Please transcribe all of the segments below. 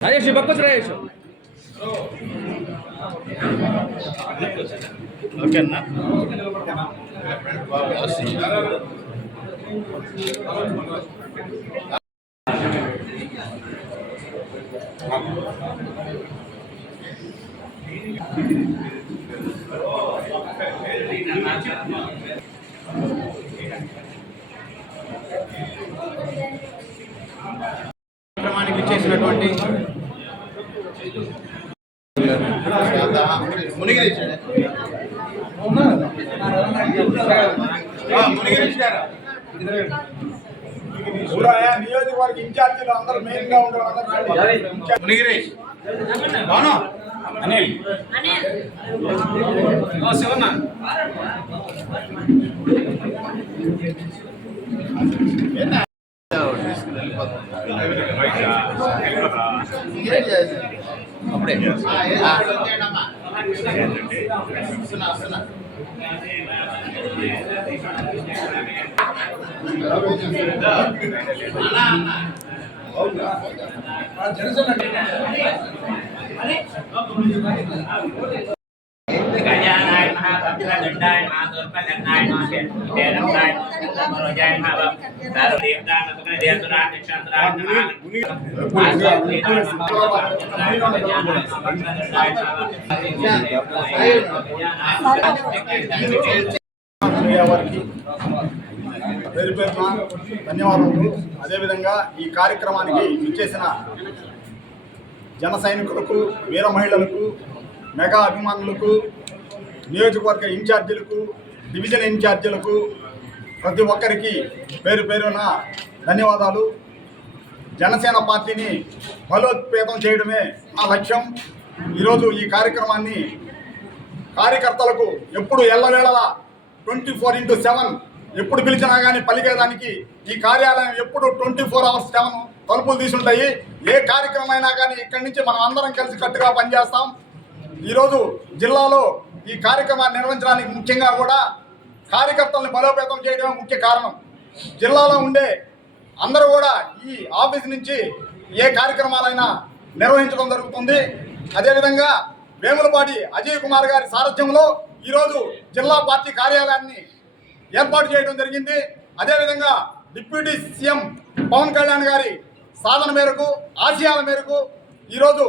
రాజేష్ పక్కకు రాజేష్ ఓకేనా కార్యక్రమానికి ఇచ్చేసినటువంటి నియోజకవర్గ ఇన్ఛార్జీలు అందరూ మెయిన్ గా ఉండేవాళ్ళు మునిగిరేష్ అనిల్ శివన్న అప్పుడే Kaya mahapagdagdag mahapagdagdag mahapagdagdag mahapagdagdag వారికి పేరు పేరున ధన్యవాదాలు. అదేవిధంగా ఈ కార్యక్రమానికి ఇచ్చేసిన జన సైనికులకు, వీర మహిళలకు, మెగా అభిమానులకు, నియోజకవర్గ ఇన్ఛార్జీలకు, డివిజన్ ఇన్ఛార్జీలకు ప్రతి ఒక్కరికి పేరు పేరున ధన్యవాదాలు. జనసేన పార్టీని బలోపేతం చేయడమే నా లక్ష్యం. ఈరోజు ఈ కార్యక్రమాన్ని కార్యకర్తలకు ఎప్పుడు ఎల్లవేళలా 24/7 ఎప్పుడు పిలిచినా కానీ పలికేదానికి ఈ కార్యాలయం ఎప్పుడు 24/7 తలుపులు తీసుంటాయి. ఏ కార్యక్రమం అయినా కానీ ఇక్కడి నుంచి మనం అందరం కలిసి కట్టుగా పనిచేస్తాం. ఈరోజు జిల్లాలో ఈ కార్యక్రమాన్ని నిర్వహించడానికి ముఖ్యంగా కూడా కార్యకర్తలను బలోపేతం చేయడమే ముఖ్య కారణం. జిల్లాలో ఉండే అందరూ కూడా ఈ ఆఫీస్ నుంచి ఏ కార్యక్రమాలైనా నిర్వహించడం జరుగుతుంది. అదేవిధంగా వేములపాటి అజయ్ కుమార్ గారి సారథ్యంలో ఈరోజు జిల్లా పార్టీ కార్యాలయాన్ని ఏర్పాటు చేయడం జరిగింది. అదేవిధంగా డిప్యూటీ సీఎం పవన్ కళ్యాణ్ గారి సాధన మేరకు, ఆశయాల మేరకు ఈరోజు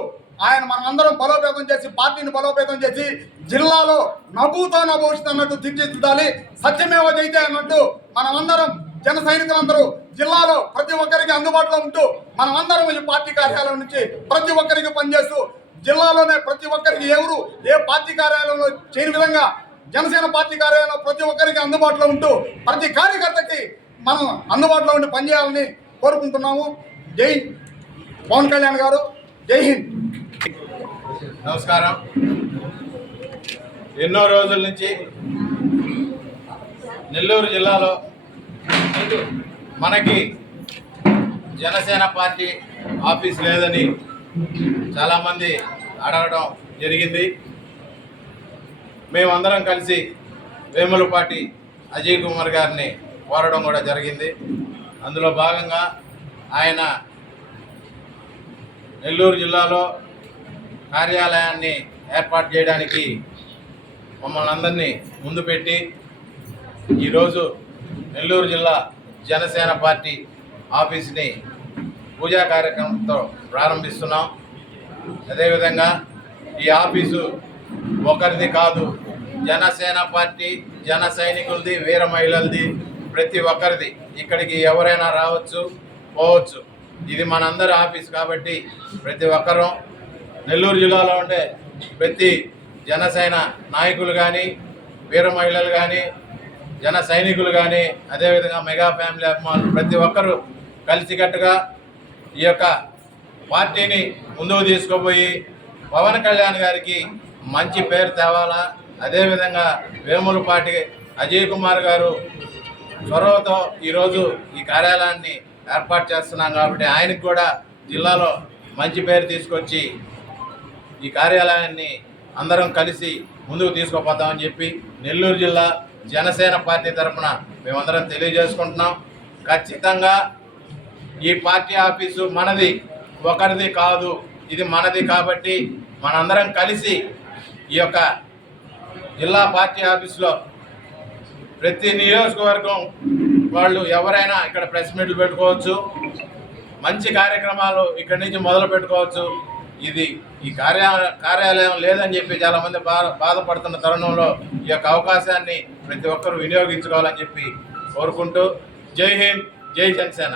ఆయన మనమందరం బలోపేతం చేసి, పార్టీని బలోపేతం చేసి జిల్లాలో నభూతో నభవిష్యత్ అన్నట్టు తీర్చిదిద్దాలి. సత్యమేవ జయతే అన్నట్టు మనమందరం జన సైనికులందరూ జిల్లాలో ప్రతి ఒక్కరికి అందుబాటులో ఉంటూ మనమందరం ఈ పార్టీ కార్యాలయం నుంచి ప్రతి ఒక్కరికి పనిచేస్తూ జిల్లాలోనే ప్రతి ఒక్కరికి ఎవరు ఏ పార్టీ కార్యాలయంలో చేయని విధంగా జనసేన పార్టీ కార్యాలయంలో ప్రతి ఒక్కరికి అందుబాటులో ఉంటూ ప్రతి కార్యకర్తకి మనం అందుబాటులో ఉండి పనిచేయాలని కోరుకుంటున్నాము. జై పవన్ కళ్యాణ్ గారు, జై హింద్. నమస్కారం. ఎన్నో రోజుల నుంచి నెల్లూరు జిల్లాలో మనకి జనసేన పార్టీ ఆఫీస్ లేదని చాలామంది అడగడం జరిగింది. మేమందరం కలిసి వేములపాటి అజయ్ కుమార్ గారిని కోరడం కూడా జరిగింది. అందులో భాగంగా ఆయన నెల్లూరు జిల్లాలో కార్యాలయాన్ని ఏర్పాటు చేయడానికి మమ్మల్ని అందరినీ ముందు పెట్టి ఈరోజు నెల్లూరు జిల్లా జనసేన పార్టీ ఆఫీస్ని పూజా కార్యక్రమంతో ప్రారంభిస్తున్నాం. అదేవిధంగా ఈ ఆఫీసు ఒకరిది కాదు, జనసేన పార్టీ జన సైనికులది, వీర మహిళలది, ప్రతి ఒక్కరిది. ఇక్కడికి ఎవరైనా రావచ్చు, పోవచ్చు. ఇది మనందరి ఆఫీస్ కాబట్టి ప్రతి ఒక్కరూ నెల్లూరు జిల్లాలో ఉండే ప్రతి జనసేన నాయకులు కానీ, వీర మహిళలు కానీ, జన సైనికులు కానీ, అదేవిధంగా మెగా ఫ్యామిలీ అభిమానులు ప్రతి ఒక్కరూ కలిసికట్టుగా ఈ యొక్క పార్టీని ముందుకు తీసుకుపోయి పవన్ కళ్యాణ్ గారికి మంచి పేరు తేవాలా. అదేవిధంగా వేములపాటి అజయ్ కుమార్ గారు చొరవతో ఈరోజు ఈ కార్యాలయాన్ని ఏర్పాటు చేస్తున్నాం కాబట్టి ఆయనకు కూడా జిల్లాలో మంచి పేరు తీసుకొచ్చి ఈ కార్యాలయాన్ని అందరం కలిసి ముందుకు తీసుకుపోతామని చెప్పి నెల్లూరు జిల్లా జనసేన పార్టీ తరఫున మేమందరం తెలియజేసుకుంటున్నాం. ఖచ్చితంగా ఈ పార్టీ ఆఫీసు మనది, ఒకరిది కాదు. ఇది మనది కాబట్టి మనందరం కలిసి ఈ యొక్క జిల్లా పార్టీ ఆఫీస్లో ప్రతి నియోజకవర్గం వాళ్ళు ఎవరైనా ఇక్కడ ప్రెస్ మీట్లు పెట్టుకోవచ్చు, మంచి కార్యక్రమాలు ఇక్కడి నుంచి మొదలు పెట్టుకోవచ్చు. ఇది ఈ కార్యాలయం లేదని చెప్పి చాలామంది బాధపడుతున్న తరుణంలో ఈ యొక్క అవకాశాన్ని ప్రతి ఒక్కరూ వినియోగించుకోవాలని చెప్పి కోరుకుంటూ జై హింద్, జై జనసేన.